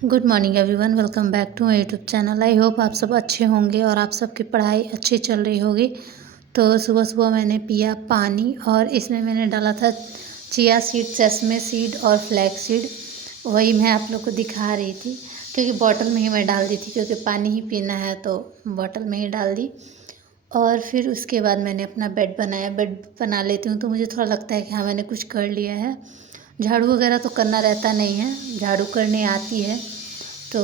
Good morning everyone, welcome back to my YouTube channel. I hope आप सब अच्छे होंगे और आप सबकी पढ़ाई अच्छी चल रही होगी। तो सुबह सुबह मैंने पिया पानी और इसमें मैंने डाला था चिया सीड, सेसमे सीड और फ्लैक्स सीड। वही मैं आप लोग को दिखा रही थी क्योंकि बॉटल में ही मैं डाल दी थी, क्योंकि पानी ही पीना है तो बॉटल में ही डाल दी। और फिर उसके बाद मैंने अपना बेड बनाया। बेड बना लेती हूँ तो मुझे थोड़ा लगता है कि हाँ, मैंने कुछ कर लिया है। झाड़ू वगैरह तो करना रहता नहीं है, झाड़ू करने आती है। तो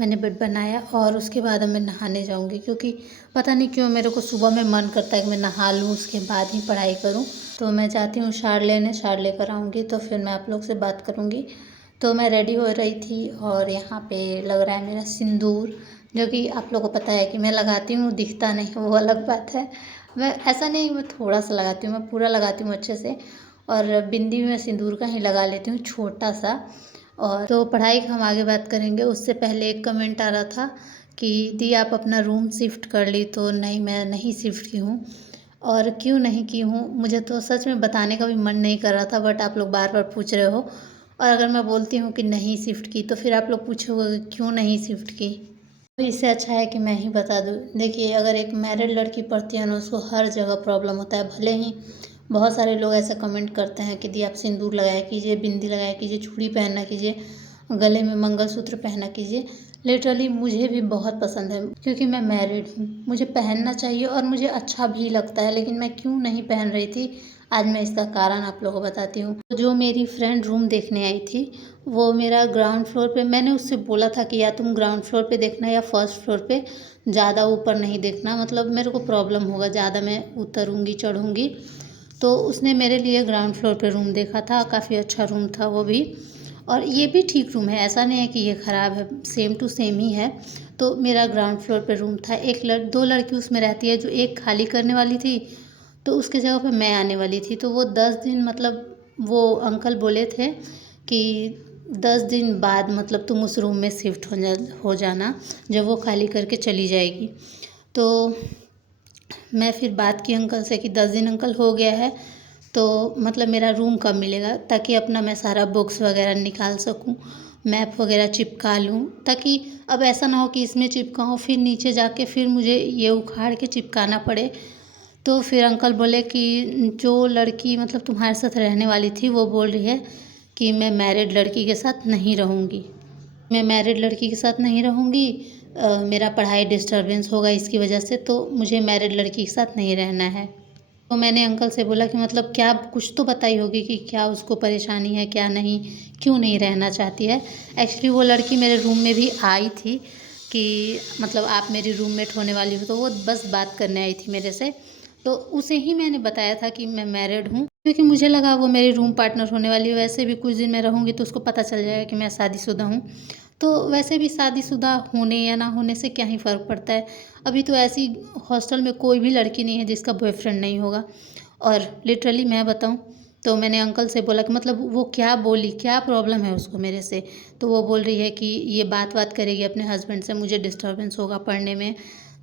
मैंने बेड बनाया और उसके बाद अब मैं नहाने जाऊंगी, क्योंकि पता नहीं क्यों मेरे को सुबह में मन करता है कि मैं नहा लूँ, उसके बाद ही पढ़ाई करूँ। तो मैं चाहती हूँ शार लेने, शार लेकर आऊँगी तो फिर मैं आप लोग से बात करूँगी। तो मैं रेडी हो रही थी और यहाँ पे लग रहा है मेरा सिंदूर, जो कि आप लोगों को पता है कि मैं लगाती हूँ, दिखता नहीं वो अलग बात है। मैं ऐसा नहीं, मैं थोड़ा सा लगाती हूँ, मैं पूरा लगाती हूँ अच्छे से। और बिंदी में सिंदूर का ही लगा लेती हूँ, छोटा सा। और तो पढ़ाई का हम आगे बात करेंगे। उससे पहले एक कमेंट आ रहा था कि दी आप अपना रूम शिफ्ट कर ली, तो नहीं, मैं नहीं शिफ्ट की हूँ। और क्यों नहीं की हूँ, मुझे तो सच में बताने का भी मन नहीं कर रहा था, बट आप लोग बार बार पूछ रहे हो। और अगर मैं बोलती हूँ कि नहीं शिफ्ट की तो फिर आप लोग पूछोगे कि क्यों नहीं शिफ्ट की। तो इससे अच्छा है कि मैं ही बता दूँ। देखिए, अगर एक मैरिड लड़की पढ़ती है ना, उसको हर जगह प्रॉब्लम होता है। भले ही बहुत सारे लोग ऐसा कमेंट करते हैं कि दी आप सिंदूर लगाया कीजिए, बिंदी लगाया कीजिए, चूड़ी पहनना कीजिए, गले में मंगलसूत्र पहना कीजिए। लिटरली मुझे भी बहुत पसंद है, क्योंकि मैं मैरिड हूँ, मुझे पहनना चाहिए और मुझे अच्छा भी लगता है। लेकिन मैं क्यों नहीं पहन रही थी, आज मैं इसका कारण आप लोगों को बताती हूँ। जो मेरी फ्रेंड रूम देखने आई थी, वो मेरा ग्राउंड फ्लोर पे, मैंने उससे बोला था कि या तुम ग्राउंड फ्लोर पे देखना या फर्स्ट फ्लोर पे, ज़्यादा ऊपर नहीं देखना, मतलब मेरे को प्रॉब्लम होगा, ज़्यादा मैं उतरूँगी चढ़ूँगी। तो उसने मेरे लिए ग्राउंड फ्लोर पे रूम देखा था, काफ़ी अच्छा रूम था वो भी। और ये भी ठीक रूम है, ऐसा नहीं है कि ये ख़राब है, सेम टू सेम ही है। तो मेरा ग्राउंड फ्लोर पे रूम था। दो लड़की उसमें रहती है, जो एक खाली करने वाली थी, तो उसके जगह पे मैं आने वाली थी। तो वो 10 दिन, मतलब वो अंकल बोले थे कि 10 दिन बाद मतलब तुम उस रूम में शिफ्ट हो जाना, जब वो खाली करके चली जाएगी। तो मैं फिर बात की अंकल से कि 10 दिन अंकल हो गया है, तो मतलब मेरा रूम कब मिलेगा, ताकि अपना मैं सारा बुक्स वगैरह निकाल सकूं, मैप वगैरह चिपका लूं, ताकि अब ऐसा ना हो कि इसमें चिपकाऊं फिर नीचे जाके फिर मुझे ये उखाड़ के चिपकाना पड़े। तो फिर अंकल बोले कि जो लड़की मतलब तुम्हारे साथ रहने वाली थी, वो बोल रही है कि मैं मैरिड लड़की के साथ नहीं रहूँगी, मैं मैरिड लड़की के साथ नहीं रहूँगी, मेरा पढ़ाई डिस्टर्बेंस होगा इसकी वजह से, तो मुझे मैरिड लड़की के साथ नहीं रहना है। तो मैंने अंकल से बोला कि मतलब क्या, कुछ तो बताई होगी कि क्या उसको परेशानी है, क्या नहीं, क्यों नहीं रहना चाहती है। एक्चुअली वो लड़की मेरे रूम में भी आई थी कि मतलब आप मेरी रूममेट होने वाली हो, तो वो बस बात करने आई थी मेरे से। तो उसे ही मैंने बताया था कि मैं मैरिड हूँ, क्योंकि मुझे लगा वो मेरी रूम पार्टनर होने वाली है। वैसे भी कुछ दिन मैं रहूँगी तो उसको पता चल जाएगा कि मैं शादीशुदा हूँ। तो वैसे भी शादीशुदा होने या ना होने से क्या ही फ़र्क पड़ता है। अभी तो ऐसी हॉस्टल में कोई भी लड़की नहीं है जिसका बॉयफ्रेंड नहीं होगा। और लिटरली मैं बताऊँ तो मैंने अंकल से बोला कि मतलब वो क्या बोली, क्या प्रॉब्लम है उसको मेरे से। तो वो बोल रही है कि ये बात करेगी अपने हस्बैंड से, मुझे डिस्टर्बेंस होगा पढ़ने में।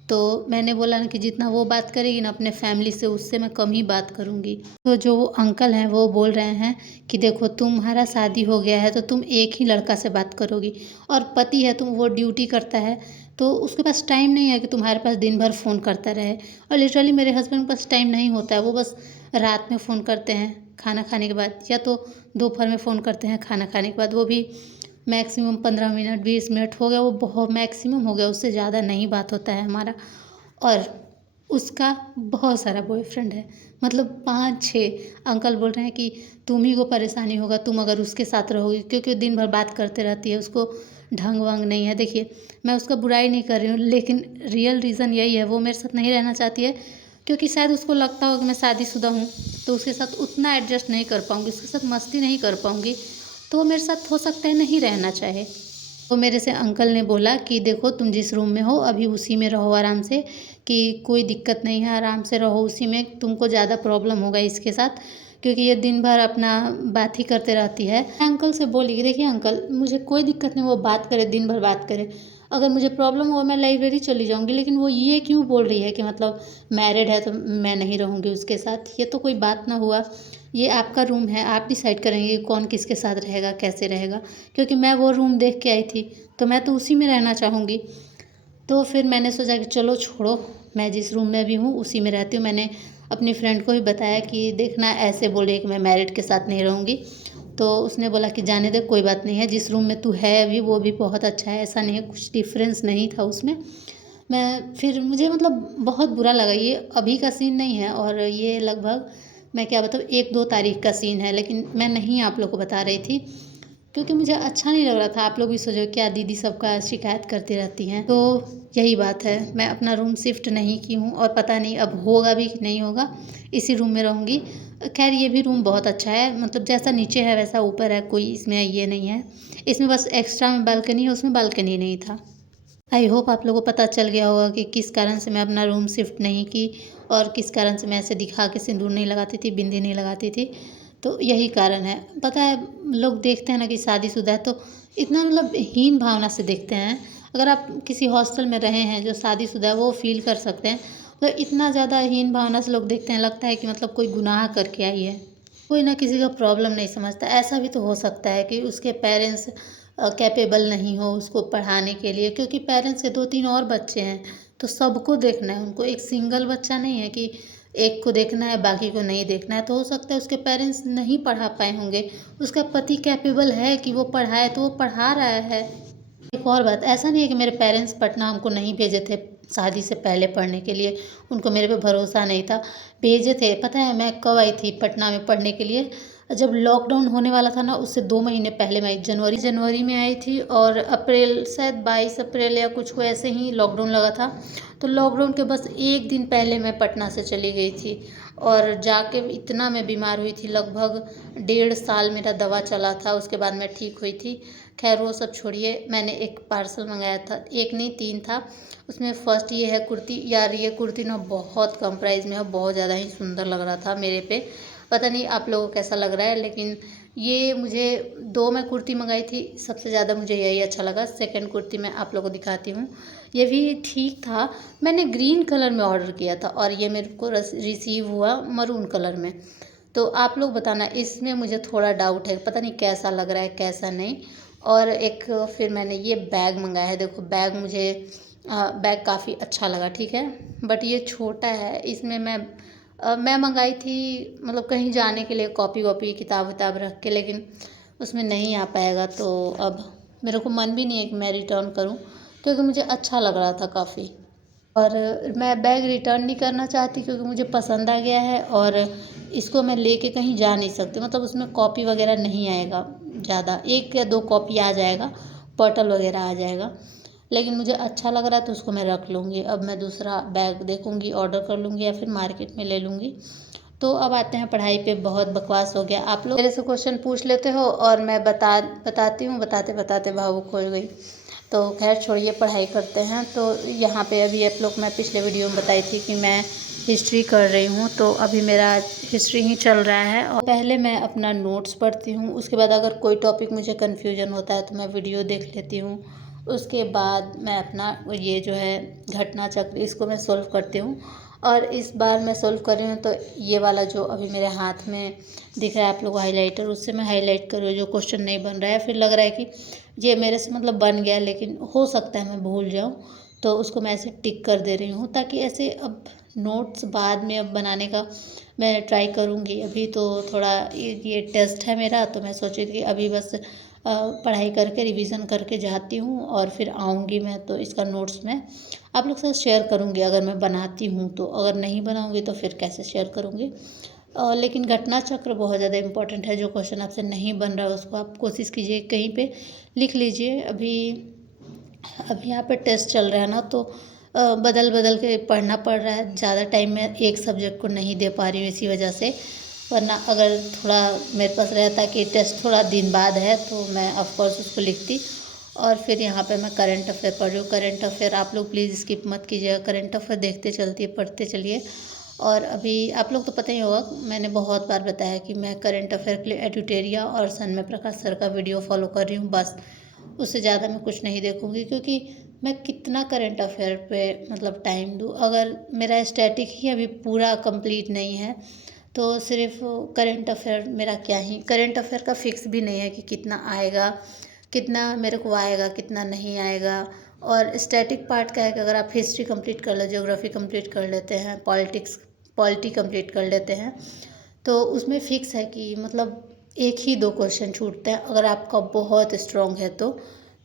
तो मैंने बोला ना कि जितना वो बात करेगी ना अपने फैमिली से, उससे मैं कम ही बात करूँगी। तो जो वो अंकल हैं वो बोल रहे हैं कि देखो, तुम्हारा शादी हो गया है तो तुम एक ही लड़का से बात करोगी, और पति है तुम, वो ड्यूटी करता है, तो उसके पास टाइम नहीं है कि तुम्हारे पास दिन भर फ़ोन करता रहे। और लिटरली मेरे हस्बैंड के पास टाइम नहीं होता है, वो बस रात में फ़ोन करते हैं खाना खाने के बाद, या तो दोपहर में फ़ोन करते हैं खाना खाने के बाद, वो भी मैक्सिमम 15 मिनट 20 मिनट हो गया, वो बहुत मैक्सिमम हो गया, उससे ज़्यादा नहीं बात होता है हमारा। और उसका बहुत सारा बॉयफ्रेंड है, मतलब 5-6। अंकल बोल रहे हैं कि तुम ही को परेशानी होगा तुम अगर उसके साथ रहोगी, क्योंकि दिन भर बात करते रहती है, उसको ढंग वंग नहीं है। देखिए, मैं उसका बुराई नहीं कर रही हूँ, लेकिन रियल रीज़न यही है, वो मेरे साथ नहीं रहना चाहती है, क्योंकि शायद उसको लगता हो कि मैं शादीशुदा हूँ, तो उसके साथ उतना एडजस्ट नहीं कर पाऊँगी, उसके साथ मस्ती नहीं कर पाऊँगी, तो वो मेरे साथ हो सकता है नहीं रहना चाहे। तो मेरे से अंकल ने बोला कि देखो, तुम जिस रूम में हो अभी उसी में रहो आराम से, कि कोई दिक्कत नहीं है, आराम से रहो उसी में, तुमको ज़्यादा प्रॉब्लम होगा इसके साथ, क्योंकि ये दिन भर अपना बात ही करते रहती है। मैं अंकल से बोली कि देखिए अंकल, मुझे कोई दिक्कत नहीं, वो बात करे, दिन भर बात करे, अगर मुझे प्रॉब्लम हो मैं लाइब्रेरी चली जाऊँगी, लेकिन वो ये क्यों बोल रही है कि मतलब मैरिड है तो मैं नहीं रहूँगी उसके साथ। ये तो कोई बात ना हुआ। ये आपका रूम है, आप डिसाइड करेंगे कौन किसके साथ रहेगा, कैसे रहेगा। क्योंकि मैं वो रूम देख के आई थी, तो मैं तो उसी में रहना चाहूँगी। तो फिर मैंने सोचा कि चलो छोड़ो, मैं जिस रूम में अभी हूँ उसी में रहती हूँ। मैंने अपनी फ्रेंड को भी बताया कि देखना ऐसे बोल रही है कि मैं मैरिड के साथ नहीं रहूँगी। तो उसने बोला कि जाने दे, कोई बात नहीं है, जिस रूम में तू है अभी वो भी बहुत अच्छा है, ऐसा नहीं है, कुछ डिफरेंस नहीं था उसमें। मैं फिर मुझे मतलब बहुत बुरा लगा। ये अभी का सीन नहीं है, और ये लगभग मैं क्या बताऊँ 1-2 तारीख का सीन है, लेकिन मैं नहीं आप लोग को बता रही थी क्योंकि मुझे अच्छा नहीं लग रहा था। आप लोग भी सोचो क्या दीदी सबका शिकायत करती रहती हैं। तो यही बात है, मैं अपना रूम शिफ्ट नहीं की हूँ और पता नहीं अब होगा भी कि नहीं होगा, इसी रूम में रहूँगी। खैर ये भी रूम बहुत अच्छा है, मतलब जैसा नीचे है वैसा ऊपर है, कोई इसमें ये नहीं है। इसमें बस एक्स्ट्रा में बालकनी है, उसमें बालकनी नहीं था। आई होप आप लोगों को पता चल गया होगा कि किस कारण से मैं अपना रूम शिफ्ट नहीं की और किस कारण से मैं ऐसे दिखा के सिंदूर नहीं लगाती थी, बिंदी नहीं लगाती थी। तो यही कारण है। पता है लोग देखते हैं ना कि शादीशुदा है तो इतना मतलब हीन भावना से देखते हैं। अगर आप किसी हॉस्टल में रहे हैं जो शादीशुदा है वो फ़ील कर सकते हैं। तो इतना ज़्यादा हीन भावना से लोग देखते हैं, लगता है कि मतलब कोई गुनाह करके आई है। कोई ना किसी का प्रॉब्लम नहीं समझता। ऐसा भी तो हो सकता है कि उसके पेरेंट्स कैपेबल नहीं हो उसको पढ़ाने के लिए, क्योंकि पेरेंट्स के 2-3 और बच्चे हैं, तो सबको देखना है उनको। एक सिंगल बच्चा नहीं है कि एक को देखना है बाकी को नहीं देखना है। तो हो सकता है उसके पेरेंट्स नहीं पढ़ा पाए होंगे, उसका पति कैपेबल है कि वो पढ़ाए तो वो पढ़ा रहा है। एक और बात, ऐसा नहीं है कि मेरे पेरेंट्स पटना हमको नहीं भेजे थे शादी से पहले पढ़ने के लिए, उनको मेरे पे भरोसा नहीं था। भेजे थे, पता है मैं कब आई थी पटना में पढ़ने के लिए? जब लॉकडाउन होने वाला था ना, उससे 2 महीने पहले मैं आई, जनवरी में आई थी, और अप्रैल शायद 22 अप्रैल या कुछ को ऐसे ही लॉकडाउन लगा था। तो लॉकडाउन के बस 1 दिन पहले मैं पटना से चली गई थी, और जाके इतना मैं बीमार हुई थी, लगभग 1.5 साल मेरा दवा चला था, उसके बाद मैं ठीक हुई थी। खैर वो सब छोड़िए, मैंने एक पार्सल मंगाया था, एक नहीं 3 था। उसमें फर्स्ट ये है कुर्ती। यार ये कुर्ती ना बहुत कम प्राइस में है, बहुत ज़्यादा ही सुंदर लग रहा था मेरे पे। पता नहीं आप लोगों को कैसा लग रहा है, लेकिन ये मुझे 2 मैं कुर्ती मंगाई थी, सबसे ज़्यादा मुझे यही अच्छा लगा। सेकंड कुर्ती मैं आप लोगों को दिखाती हूँ, ये भी ठीक था। मैंने ग्रीन कलर में ऑर्डर किया था और ये मेरे को रिसीव हुआ मरून कलर में। तो आप लोग बताना, इसमें मुझे थोड़ा डाउट है, पता नहीं कैसा लग रहा है कैसा नहीं। और एक फिर मैंने ये बैग मंगाया है, देखो बैग मुझे बैग काफ़ी अच्छा लगा, ठीक है, बट ये छोटा है। इसमें मैं मंगाई थी मतलब कहीं जाने के लिए कॉपी वॉपी किताब विताब रख के, लेकिन उसमें नहीं आ पाएगा। तो अब मेरे को मन भी नहीं है कि मैं रिटर्न करूं, क्योंकि मुझे अच्छा लग रहा था काफ़ी। और मैं बैग रिटर्न नहीं करना चाहती क्योंकि मुझे पसंद आ गया है, और इसको मैं लेके कहीं जा नहीं सकती, मतलब उसमें कॉपी वगैरह नहीं आएगा ज़्यादा, 1 या 2 कॉपी आ जाएगा, बॉटल वगैरह आ जाएगा। लेकिन मुझे अच्छा लग रहा है तो उसको मैं रख लूँगी। अब मैं दूसरा बैग देखूँगी, ऑर्डर कर लूँगी या फिर मार्केट में ले लूँगी। तो अब आते हैं पढ़ाई पे। बहुत बकवास हो गया, आप लोग मेरे से क्वेश्चन पूछ लेते हो और मैं बताती हूँ, बताते बताते भावुक हो गई। तो खैर छोड़िए, पढ़ाई करते हैं। तो यहाँ पे अभी आप लोग, मैं पिछले वीडियो में बताई थी कि मैं हिस्ट्री कर रही हूँ, तो अभी मेरा हिस्ट्री ही चल रहा है। और पहले मैं अपना नोट्स पढ़ती हूँ, उसके बाद अगर कोई टॉपिक मुझे कन्फ्यूजन होता है तो मैं वीडियो देख लेती हूँ। उसके बाद मैं अपना ये जो है घटना चक्र, इसको मैं सोल्व करती हूँ। और इस बार मैं सोल्व कर रही हूँ तो ये वाला जो अभी मेरे हाथ में दिख रहा है आप लोग को हाईलाइटर, उससे मैं हाईलाइट कर रही हूँ जो क्वेश्चन नहीं बन रहा है। फिर लग रहा है कि ये मेरे से मतलब बन गया, लेकिन हो सकता है मैं भूल जाऊँ, तो उसको मैं ऐसे टिक कर दे रही हूँ, ताकि ऐसे अब नोट्स बाद में अब बनाने का मैं ट्राई करूँगी। अभी तो थोड़ा ये टेस्ट है मेरा, तो मैं सोची कि अभी बस पढ़ाई करके रिवीजन करके जाती हूँ और फिर आऊँगी मैं, तो इसका नोट्स मैं आप लोग के साथ शेयर करूँगी अगर मैं बनाती हूँ तो। अगर नहीं बनाऊँगी तो फिर कैसे शेयर करूँगी। लेकिन घटना चक्र बहुत ज़्यादा इम्पोर्टेंट है। जो क्वेश्चन आपसे नहीं बन रहा है उसको आप कोशिश कीजिए कहीं पे लिख लीजिए। अभी अभी यहाँ पे टेस्ट चल रहा है ना, तो बदल बदल के पढ़ना पड़ रहा है। ज़्यादा टाइम मैं एक सब्जेक्ट को नहीं दे पा रही हूँ इसी वजह से, वरना अगर थोड़ा मेरे पास रहता कि टेस्ट थोड़ा दिन बाद है तो मैं ऑफ कोर्स उसको लिखती। और फिर यहाँ पे मैं करंट अफेयर पढ़ रही हूँ। करंट अफेयर आप लोग प्लीज़ स्किप मत कीजिएगा, करंट अफेयर देखते चलती पढ़ते चलिए। और अभी आप लोग तो पता ही होगा, मैंने बहुत बार बताया कि मैं करंट अफेयर के लिए एडुटेरिया और सन्मय प्रकाश सर का वीडियो फॉलो कर रही हूँ, बस उससे ज़्यादा मैं कुछ नहीं देखूँगी। क्योंकि मैं कितना करंट अफेयर पे मतलब टाइम दूँ। अगर मेरा स्टैटिक ही अभी पूरा कंप्लीट नहीं है तो सिर्फ करंट अफेयर मेरा क्या ही, करंट अफेयर का फिक्स भी नहीं है कि कितना आएगा, कितना मेरे को आएगा, कितना नहीं आएगा। और स्टैटिक पार्ट का है कि अगर आप हिस्ट्री कंप्लीट कर लो, ज्योग्राफी कंप्लीट कर लेते हैं, पॉलिटी कंप्लीट कर लेते हैं, तो उसमें फ़िक्स है कि मतलब एक ही दो क्वेश्चन छूटते हैं अगर आपका बहुत स्ट्रॉन्ग है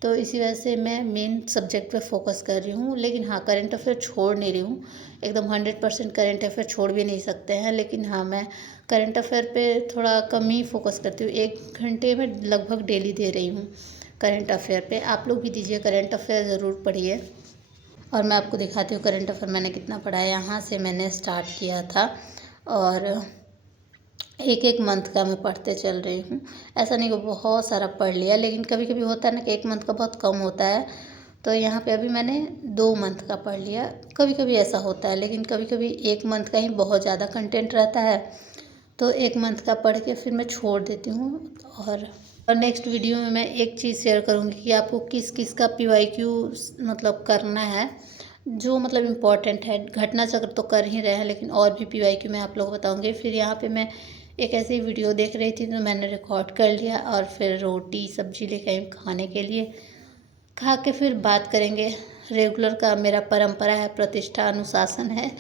तो इसी वजह से मैं मेन सब्जेक्ट पे फोकस कर रही हूँ। लेकिन हाँ, करंट अफेयर छोड़ नहीं रही हूँ, एकदम 100% करंट अफेयर छोड़ भी नहीं सकते हैं। लेकिन हाँ, मैं करंट अफेयर पे थोड़ा कम ही फोकस करती हूँ, 1 घंटे में लगभग डेली दे रही हूँ करंट अफेयर पे। आप लोग भी दीजिए, करंट अफेयर ज़रूर पढ़िए। और मैं आपको दिखाती हूँ करंट अफेयर मैंने कितना पढ़ा है। यहाँ से मैंने स्टार्ट किया था और एक एक मंथ का मैं पढ़ते चल रही हूँ। ऐसा नहीं कि बहुत सारा पढ़ लिया, लेकिन कभी कभी होता है ना कि एक मंथ का बहुत कम होता है, तो यहाँ पे अभी मैंने 2 मंथ का पढ़ लिया। कभी कभी ऐसा होता है, लेकिन कभी कभी 1 मंथ का ही बहुत ज़्यादा कंटेंट रहता है, तो 1 मंथ का पढ़ के फिर मैं छोड़ देती हूँ। और नेक्स्ट वीडियो में मैं एक चीज़ शेयर करूँगी कि आपको किस किस का PYQ मतलब करना है, जो मतलब इम्पॉर्टेंट है। घटना चक्र तो कर ही रहे हैं, लेकिन और भी PYQ मैं आप लोगों को बताऊँगी। फिर यहाँ पे मैं एक ऐसी वीडियो देख रही थी तो मैंने रिकॉर्ड कर लिया और फिर रोटी सब्जी लेके आई खाने के लिए। खा के फिर बात करेंगे। रेगुलर का मेरा परंपरा है, प्रतिष्ठा, अनुशासन है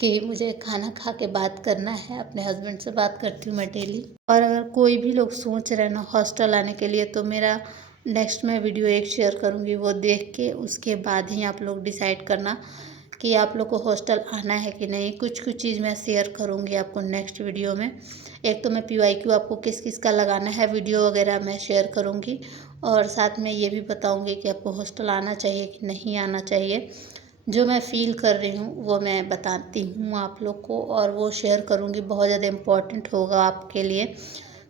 कि मुझे खाना खा के बात करना है। अपने हस्बैंड से बात करती हूँ मैं डेली। और अगर कोई भी लोग सोच रहे हैं ना हॉस्टल आने के लिए, तो मेरा नेक्स्ट मैं वीडियो एक शेयर करूँगी, वो देख के उसके बाद ही आप लोग डिसाइड करना कि आप लोग को हॉस्टल आना है कि नहीं। कुछ कुछ चीज़ मैं शेयर करूँगी आपको नेक्स्ट वीडियो में। एक तो मैं PYQ आपको किस किस का लगाना है वीडियो वगैरह मैं शेयर करूँगी, और साथ में ये भी बताऊँगी कि आपको हॉस्टल आना चाहिए कि नहीं आना चाहिए। जो मैं फ़ील कर रही हूँ वो मैं बताती हूँ आप लोग को, और वो शेयर करूँगी। बहुत ज़्यादा इम्पोर्टेंट होगा आपके लिए,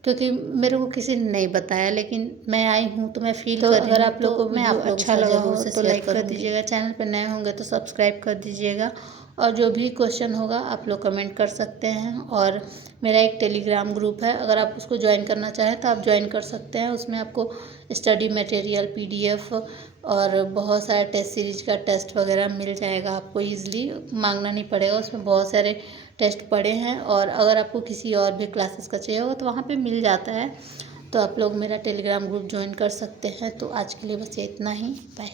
क्योंकि मेरे को किसी ने नहीं बताया, लेकिन मैं आई हूँ तो मैं फ़ील कर रही हूँ। अगर आप लोग को वीडियो अच्छा लगा हो तो लाइक कर दीजिएगा, चैनल पर नए होंगे तो सब्सक्राइब कर दीजिएगा, और जो भी क्वेश्चन होगा आप लोग कमेंट कर सकते हैं। और मेरा एक टेलीग्राम ग्रुप है, अगर आप उसको ज्वाइन करना चाहें तो आप ज्वाइन कर सकते हैं। उसमें आपको स्टडी मटेरियल, PDF और बहुत सारे टेस्ट सीरीज का टेस्ट वगैरह मिल जाएगा। आपको ईज़िली मांगना नहीं पड़ेगा, उसमें बहुत सारे टेस्ट पड़े हैं। और अगर आपको किसी और भी क्लासेस का चाहिए होगा तो वहाँ पे मिल जाता है, तो आप लोग मेरा टेलीग्राम ग्रुप ज्वाइन कर सकते हैं। तो आज के लिए बस ये इतना ही, बाय।